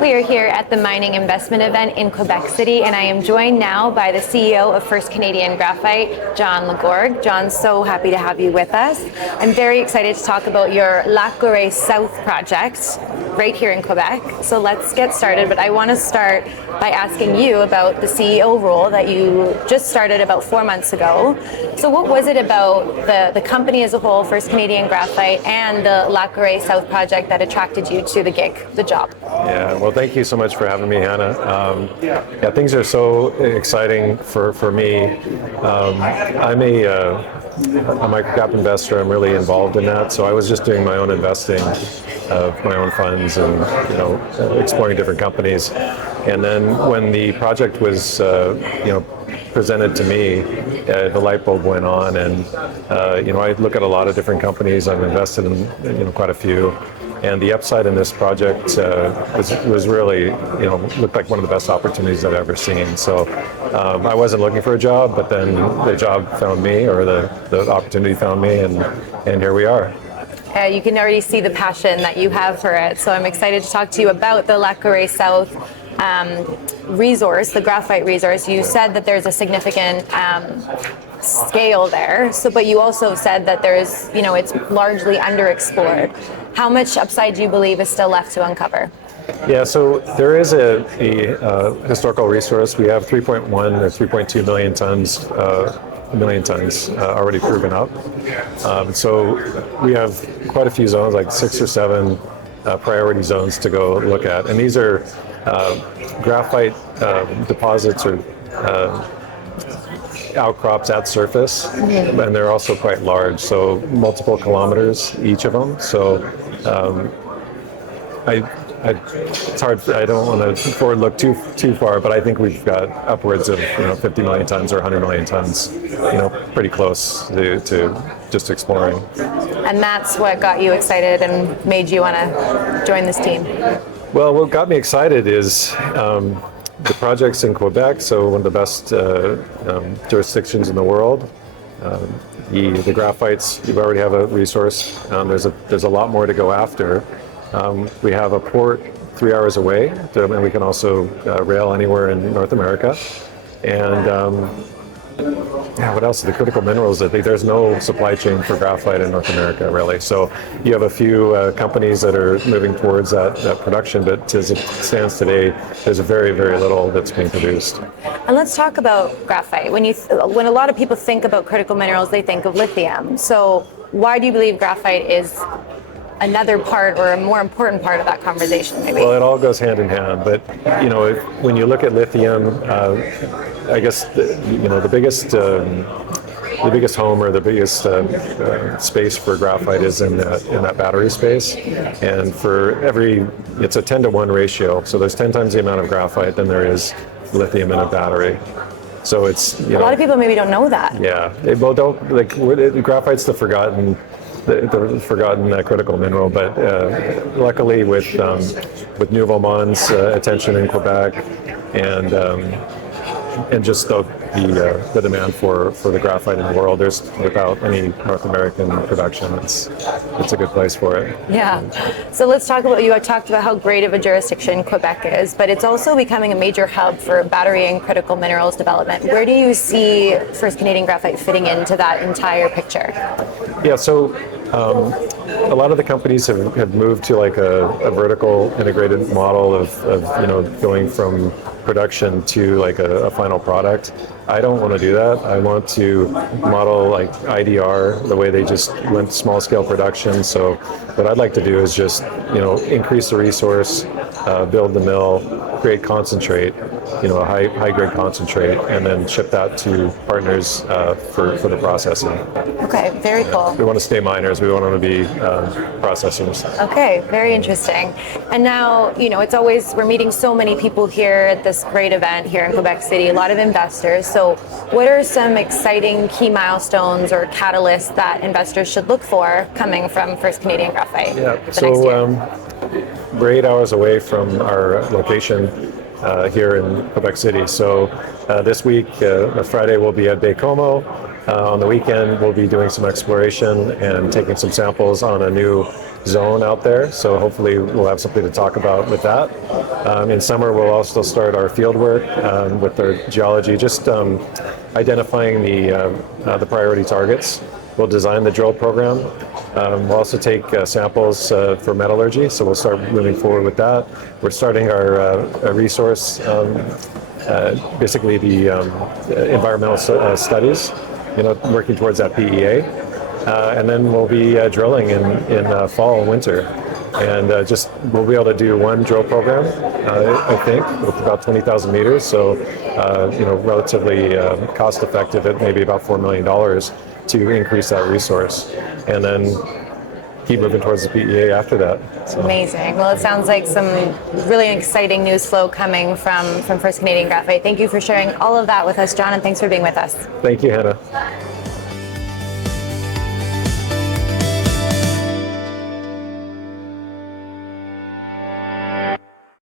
We are here at the mining investment event in Quebec City, and I am joined now by the CEO of First Canadian Graphite, John LaGourgue. John, so happy to have you with us. I'm very excited to talk about your Lac Guéret South Project right here in Quebec. So let's get started, but I want to start by asking you about the CEO role that you just started about 4 months ago. So what was it about the company as a whole, First Canadian Graphite, and the Lac Guéret South Project that attracted you to the gig, the job? Yeah, well, thank you so much for having me, Hannah. Things are so exciting for me. I'm a microcap investor. I'm really involved in that. So I was just doing my own investing of my own funds and exploring different companies. And then when the project was presented to me, the light bulb went on, and I look at a lot of different companies. I've invested in quite a few. And the upside in this project was really, looked like one of the best opportunities I've ever seen. So I wasn't looking for a job, but then the job found me, or the opportunity found me, and here we are. You can already see the passion that you have for it. So I'm excited to talk to you about the Lac Guéret South resource, the graphite resource. You said that there's a significant scale there. But you also said that there's, it's largely underexplored. How much upside do you believe is still left to uncover? Yeah, so there is a historical resource. We have 3.1 or 3.2 million tons already proven up. So we have quite a few zones, like 6 or 7 priority zones to go look at. And these are graphite deposits or outcrops at surface, and they're also quite large, so multiple kilometers each of them. So it's hard. I don't want to forward look too far, but I think we've got upwards of 50 million tons or 100 million tons, pretty close to just exploring. And that's what got you excited and made you want to join this team? Well, what got me excited is the project's in Quebec, so one of the best jurisdictions in the world. The graphites, you already have a resource. There's a lot more to go after. We have a port 3 hours away, and we can also rail anywhere in North America. And what else? The critical minerals. I think there's no supply chain for graphite in North America, really. So you have a few companies that are moving towards that production, but as it stands today, there's very, very little that's being produced. And let's talk about graphite. When a lot of people think about critical minerals, they think of lithium. So why do you believe graphite is another part, or a more important part of that conversation, maybe? Well, it all goes hand in hand, but when you look at lithium, I guess the biggest home, or the biggest space for graphite is in that battery space, and it's a 10-to-1 ratio. So there's 10 times the amount of graphite than there is lithium in a battery. So it's a lot of people maybe don't know that. Yeah, graphite's the forgotten critical mineral, but luckily with Nouveau Mond's attention in Quebec and just the demand for the graphite in the world, without any North American production, it's a good place for it. Yeah. So let's talk about, you talked about how great of a jurisdiction Quebec is, but it's also becoming a major hub for battery and critical minerals development. Where do you see First Canadian Graphite fitting into that entire picture? Yeah, so a lot of the companies have moved to like a vertical integrated model of going from production to like a final product. I don't want to do that. I want to model like IDR, the way they just went small scale production. So what I'd like to do is just increase the resource, build the mill, create concentrate, a high grade concentrate, and then ship that to partners for the processing. Okay, very cool. We want to stay miners. We want to be processors. Okay, very interesting. And now, we're meeting so many people here at this great event here in Quebec City, a lot of investors. So what are some exciting key milestones or catalysts that investors should look for coming from First Canadian Graphite? Yeah, so we're 8 hours away from our location here in Quebec City. So this week, Friday, we'll be at Baie-Comeau. On the weekend, we'll be doing some exploration and taking some samples on a new zone out there. So hopefully we'll have something to talk about with that. In summer, we'll also start our field work with our geology, just identifying the priority targets. We'll design the drill program. We'll also take samples for metallurgy, so we'll start moving forward with that. We're starting our resource, basically the environmental studies, working towards that PEA. And then we'll be drilling in fall and winter. And we'll be able to do one drill program, I think, with about 20,000 meters. So, relatively cost effective at maybe about $4 million to increase that resource. And then keep moving towards the PEA after that. So. Amazing. Well, it sounds like some really exciting news flow coming from First Canadian Graphite. Thank you for sharing all of that with us, John, and thanks for being with us. Thank you, Hannah.